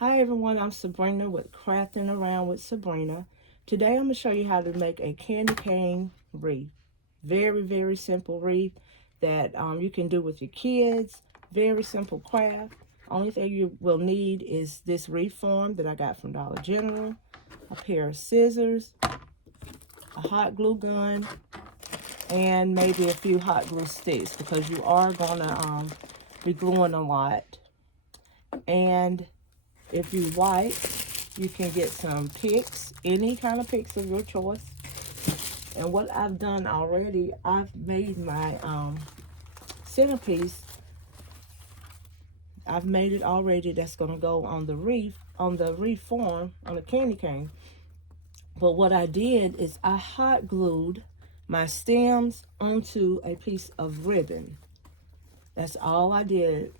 Hi everyone, I'm Sabrina with Crafting Around with Sabrina. Today I'm going to show you how to make a candy cane wreath. Very simple wreath that you can do with your kids. Very simple craft. Only thing you will need is this wreath form that I got from Dollar General, a pair of scissors, a hot glue gun, and maybe a few hot glue sticks because you are going to be gluing a lot. And if you like, you can get some picks, any kind of picks of your choice. And what I've done already, I've made my centerpiece. I've made it already. That's going to go on the wreath form, on the candy cane. But what I did is I hot glued my stems onto a piece of ribbon. That's all I did.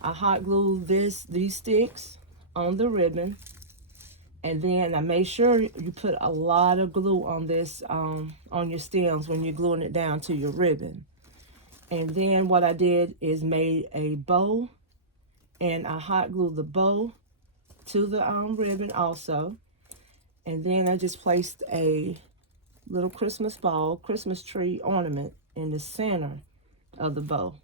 I hot glued these sticks on the ribbon, and then I made sure you put a lot of glue on this on your stems when you're gluing it down to your ribbon. And then what I did is made a bow, and I hot glued the bow to the ribbon also. And then I just placed a little Christmas tree ornament in the center of the bow.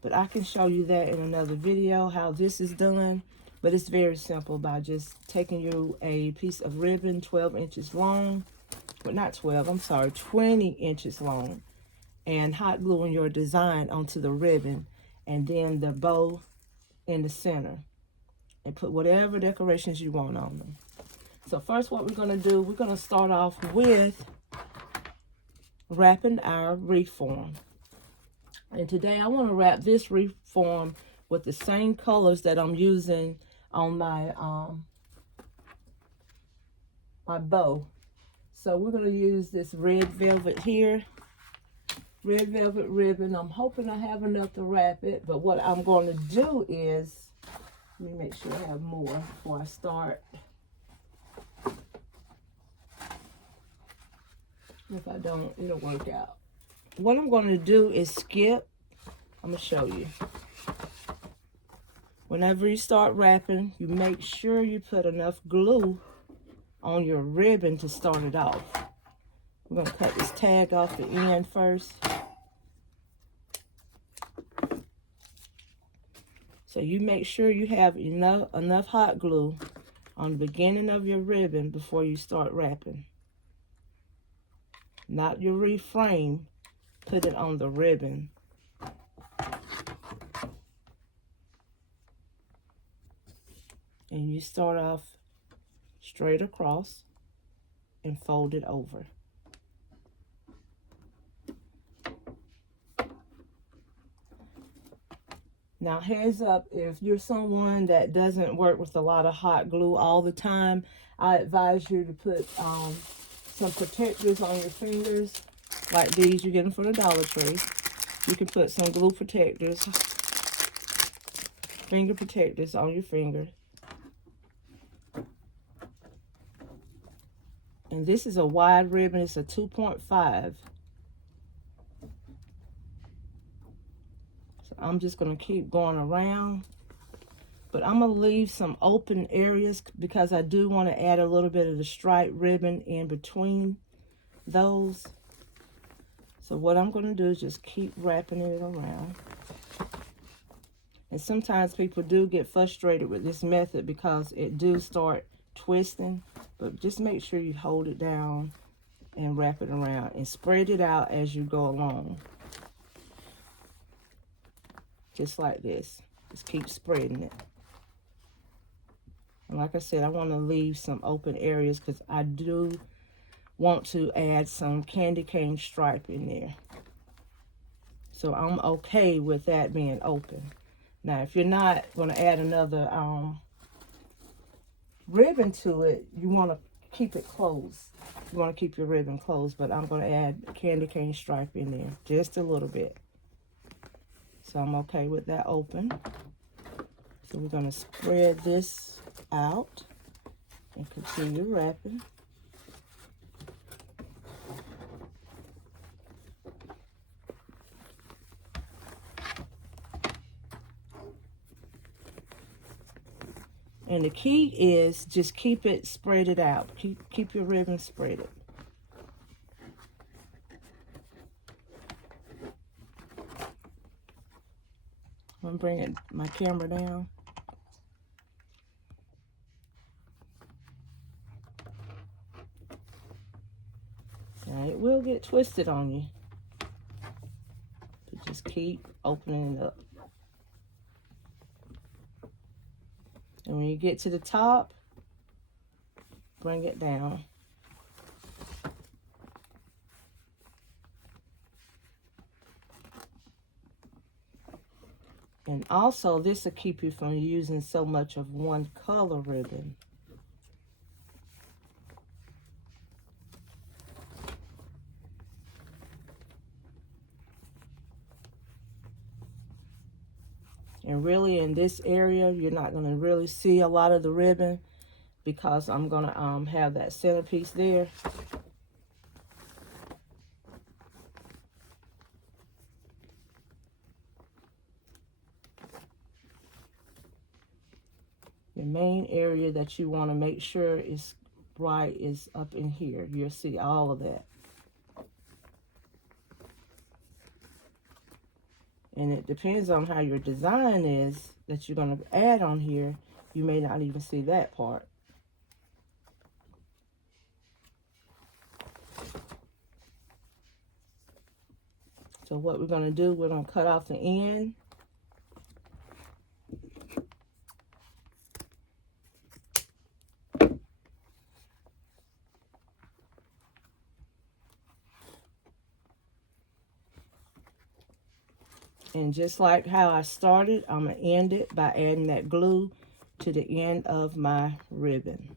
But I can show you that in another video, how this is done. But it's very simple by just taking you a piece of ribbon 12 inches long. Well, not 12, I'm sorry, 20 inches long. And hot gluing your design onto the ribbon. And then the bow in the center. And put whatever decorations you want on them. So first what we're going to do, we're going to start off with wrapping our wreath form. And today I want to wrap this wreath form with the same colors that I'm using on my my bow. So we're going to use this red velvet here, red velvet ribbon. I'm hoping I have enough to wrap it, but what I'm going to do is, let me make sure I have more before I start. If I don't, it'll work out. What I'm going to do is skip. I'm going to show you. Whenever you start wrapping, you make sure you put enough glue on your ribbon to start it off. We're going to cut this tag off the end first. So you make sure you have enough hot glue on the beginning of your ribbon before you start wrapping. Not your wreath frame, put it on the ribbon. And you start off straight across and fold it over. Now heads up, if you're someone that doesn't work with a lot of hot glue all the time, I advise you to put some protectors on your fingers, like these you get them from the Dollar Tree. You can put some glue protectors, finger protectors on your fingers. And this is a wide ribbon, it's a 2.5. So I'm just gonna keep going around, but I'm gonna leave some open areas because I do wanna add a little bit of the striped ribbon in between those. So what I'm gonna do is just keep wrapping it around. And sometimes people do get frustrated with this method because it do start twisting, but just make sure you hold it down and wrap it around and spread it out as you go along. Just like this. Just keep spreading it. And like I said, I want to leave some open areas because I do want to add some candy cane stripe in there. So I'm okay with that being open. Now, if you're not going to add another ribbon to it, you want to keep it closed. You want to keep your ribbon closed, but I'm going to add candy cane stripe in there just a little bit. So I'm okay with that open. So we're going to spread this out and continue wrapping. And the key is just keep it spread out. Keep your ribbon spread. I'm bringing my camera down. Now it will get twisted on you. But just keep opening it up. And when you get to the top, bring it down. And also, this will keep you from using so much of one color ribbon. And really in this area, you're not going to really see a lot of the ribbon because I'm going to have that centerpiece there. The main area that you want to make sure is bright is up in here. You'll see all of that. And it depends on how your design is that you're going to add on here. You may not even see that part. So what we're going to do, we're going to cut off the end. And just like how I started, I'm going to end it by adding that glue to the end of my ribbon.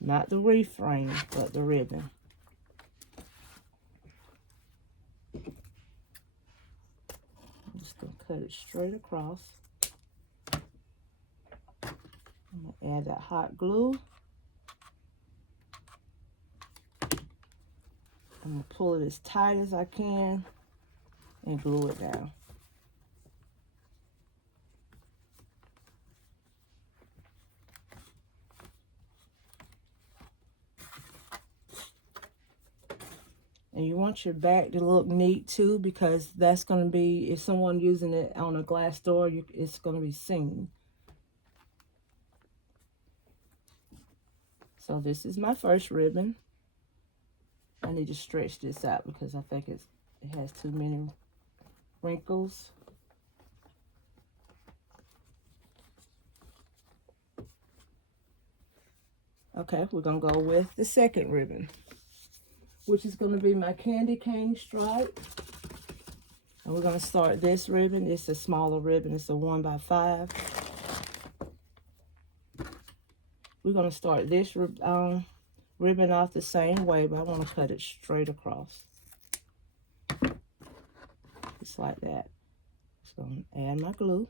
Not the wreath frame, but the ribbon. I'm just going to cut it straight across. I'm going to add that hot glue. I'm going to pull it as tight as I can and glue it down. And you want your back to look neat too, because that's going to be, if someone using it on a glass door, it's going to be seen. So this is my first ribbon. I need to stretch this out because I think it has too many wrinkles. Okay, we're going to go with the second ribbon, which is going to be my candy cane stripe. And we're going to start this ribbon. It's a smaller ribbon. It's a 1x5. We're going to start this ribbon off the same way, but I want to cut it straight across. Just like that. Just going to add my glue.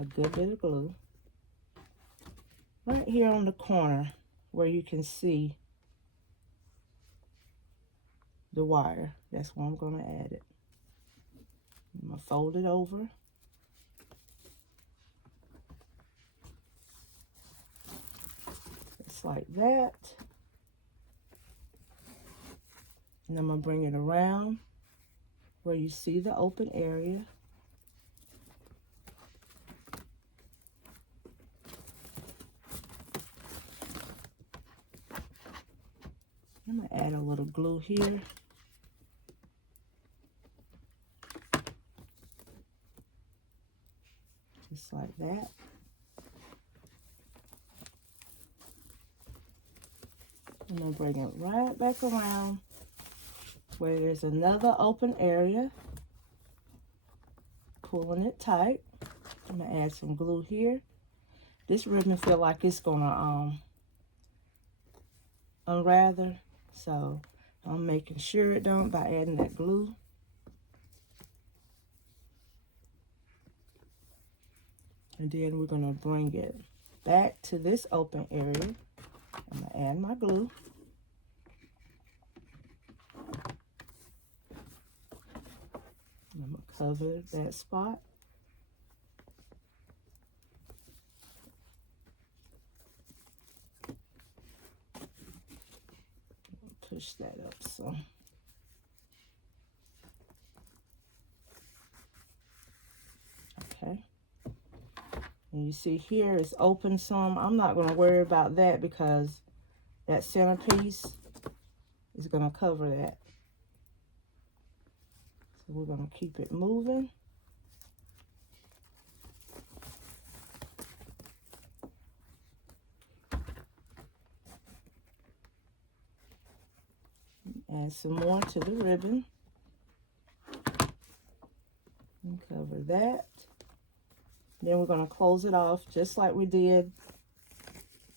A good bit of glue. Right here on the corner where you can see the wire. That's where I'm going to add it. I'm going to fold it over. Just like that. And I'm going to bring it around where you see the open area. I'm going to add a little glue here. Just like that. I'm going to bring it right back around where there's another open area. Pulling it tight. I'm going to add some glue here. This ribbon feel like it's going to unravel. So I'm making sure it don't by adding that glue. And then we're going to bring it back to this open area. I'm going to add my glue. I'm going to cover that spot. push that up so. Okay. And you see here it's open some. I'm not going to worry about that because that centerpiece is going to cover that. So we're going to keep it moving. Add some more to the ribbon. And cover that. Then we're going to close it off just like we did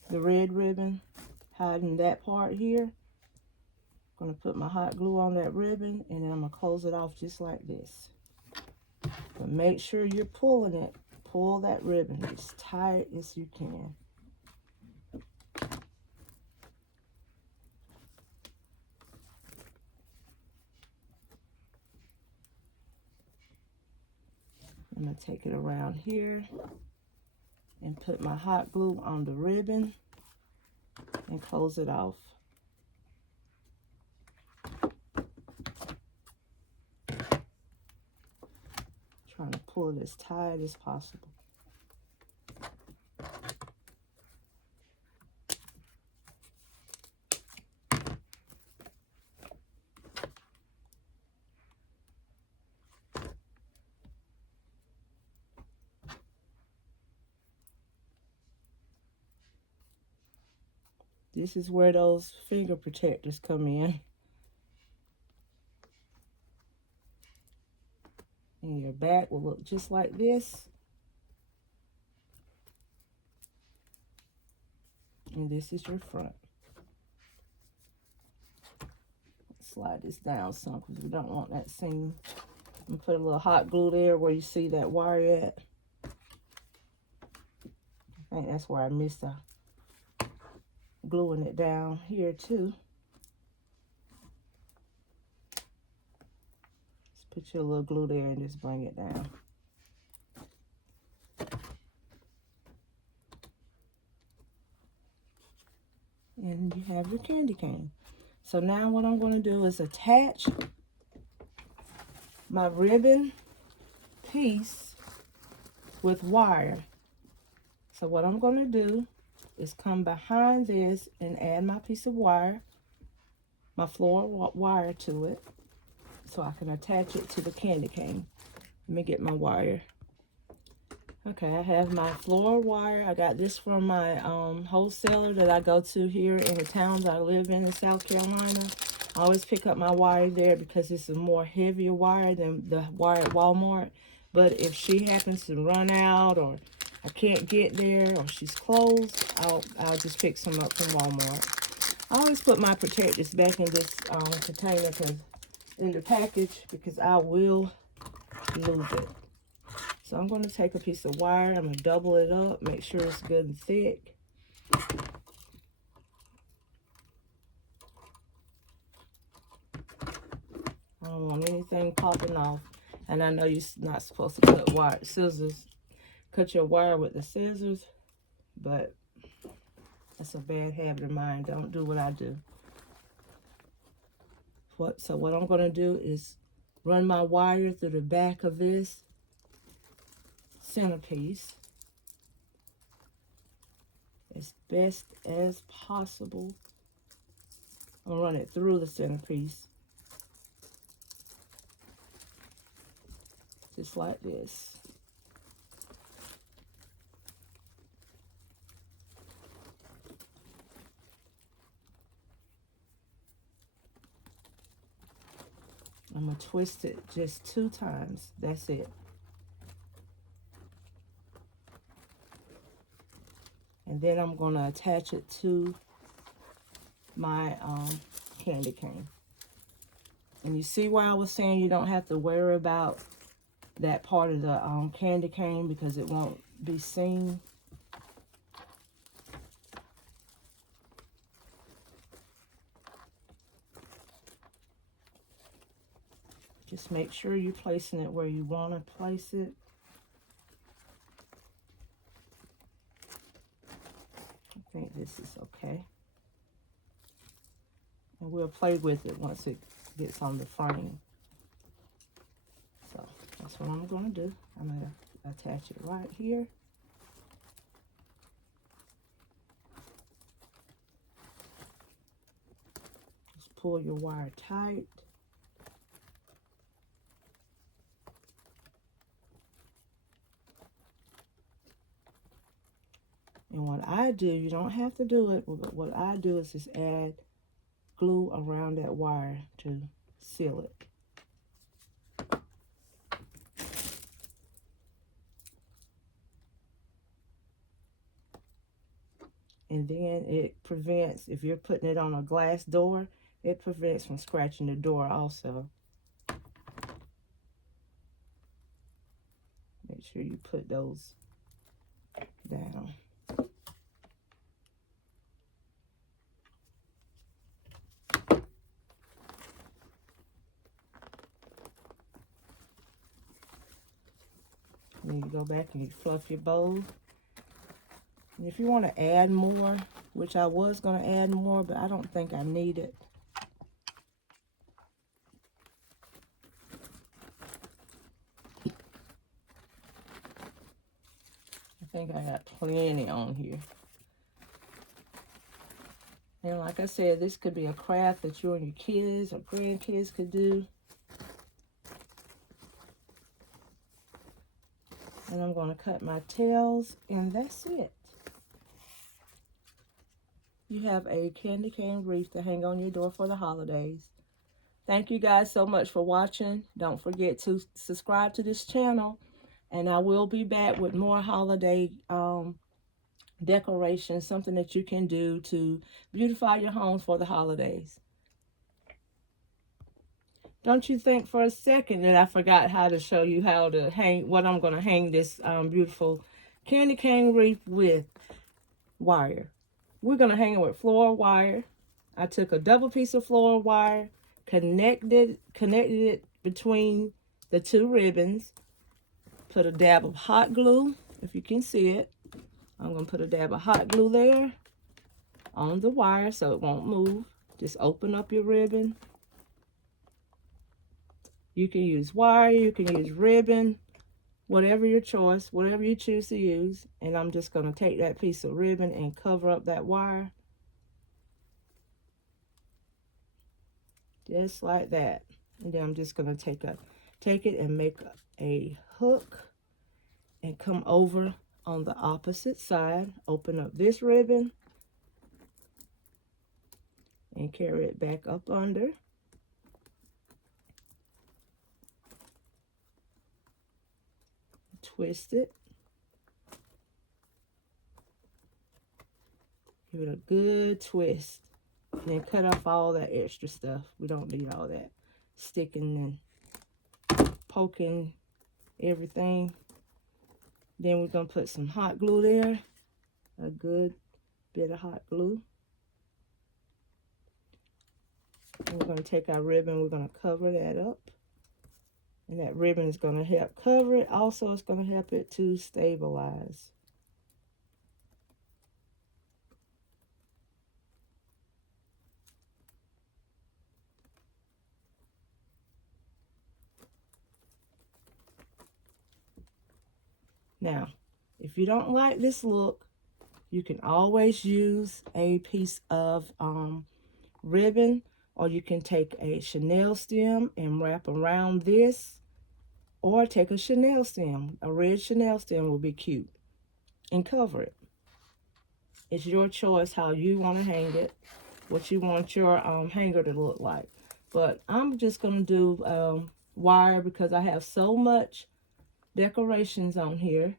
the red ribbon, hiding that part here. I'm going to put my hot glue on that ribbon, and then I'm going to close it off just like this. But make sure you're pulling it. Pull that ribbon as tight as you can. I'm going to take it around here and put my hot glue on the ribbon and close it off. Trying to pull it as tight as possible. This is where those finger protectors come in. And your back will look just like this. And this is your front. Slide this down some because we don't want that seam. And put a little hot glue there where you see that wire at. I think that's where I missed gluing it down here too. Just put your little glue there and just bring it down. And you have your candy cane. So now what I'm going to do is attach my ribbon piece with wire. So what I'm going to do is come behind this and add my piece of wire, my floral wire to it, so I can attach it to the candy cane. Let me get my wire. Okay, I have my floral wire. I got this from my wholesaler that I go to here in the towns I live in South Carolina. I always pick up my wire there because it's a more heavier wire than the wire at Walmart. But if she happens to run out or I can't get there or she's closed, I'll just pick some up from Walmart. I always put my protectors back in this container in the package because I will lose it. So I'm going to take a piece of wire. I'm going to double it up, make sure it's good and thick. I don't want anything popping off. And I know you're not supposed to cut your wire with the scissors, but that's a bad habit of mine. Don't do what I do. So what I'm going to do is run my wire through the back of this centerpiece as best as possible. I'll run it through the centerpiece. Just like this. I'm going to twist it just 2 times. That's it. And then I'm going to attach it to my candy cane. And you see why I was saying you don't have to worry about that part of the candy cane because it won't be seen. Just make sure you're placing it where you want to place it. I think this is okay. And we'll play with it once it gets on the frame. So that's what I'm going to do. I'm going to attach it right here. Just pull your wire tight. And what I do, you don't have to do it, but what I do is just add glue around that wire to seal it. And then it prevents, if you're putting it on a glass door, it prevents from scratching the door also. Make sure you put those down. Then you go back and you fluff your bowl. And if you want to add more, which I was going to add more, but I don't think I need it. I think I got plenty on here. And like I said, this could be a craft that you and your kids or grandkids could do. And I'm going to cut my tails, and that's it. You have a candy cane wreath to hang on your door for the holidays. Thank you guys so much for watching. Don't forget to subscribe to this channel, and I will be back with more holiday decorations, something that you can do to beautify your homes for the holidays. Don't you think for a second that I forgot how to show you how to hang, what I'm going to hang this beautiful candy cane wreath with wire. We're going to hang it with floor wire. I took a double piece of floor wire, connected it between the two ribbons, put a dab of hot glue, if you can see it. I'm going to put a dab of hot glue there on the wire so it won't move. Just open up your ribbon. You can use wire, you can use ribbon, whatever your choice, whatever you choose to use. And I'm just going to take that piece of ribbon and cover up that wire. Just like that. And then I'm just going to take it and make a hook and come over on the opposite side. Open up this ribbon and carry it back up under. Twist it. Give it a good twist. And then cut off all that extra stuff. We don't need all that sticking and poking everything. Then we're going to put some hot glue there. A good bit of hot glue. And we're going to take our ribbon. We're going to cover that up. And that ribbon is going to help cover it. Also, it's going to help it to stabilize. Now, if you don't like this look, you can always use a piece of ribbon, or you can take a chenille stem and wrap around this, or take a chenille stem. A red chenille stem will be cute, and cover it. It's your choice how you want to hang it, what you want your hanger to look like. But I'm just going to do wire because I have so much decorations on here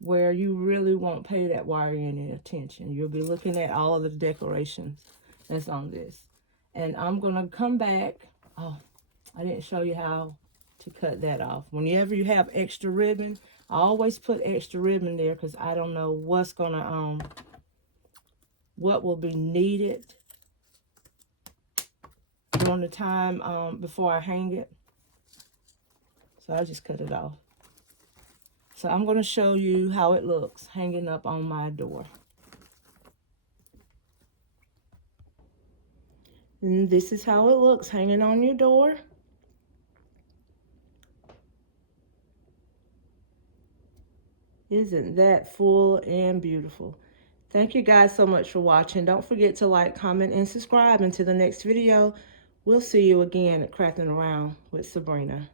where you really won't pay that wire any attention. You'll be looking at all of the decorations that's on this. And I'm going to come back. Oh, I didn't show you how to cut that off. Whenever you have extra ribbon, I always put extra ribbon there because I don't know what's going to, what will be needed during the time before I hang it. So I just cut it off. So I'm going to show you how it looks hanging up on my door. And this is how it looks hanging on your door. Isn't that full and beautiful? Thank you guys so much for watching. Don't forget to like, comment, and subscribe. Until the next video, we'll see you again at Crafting Around with Sabrina.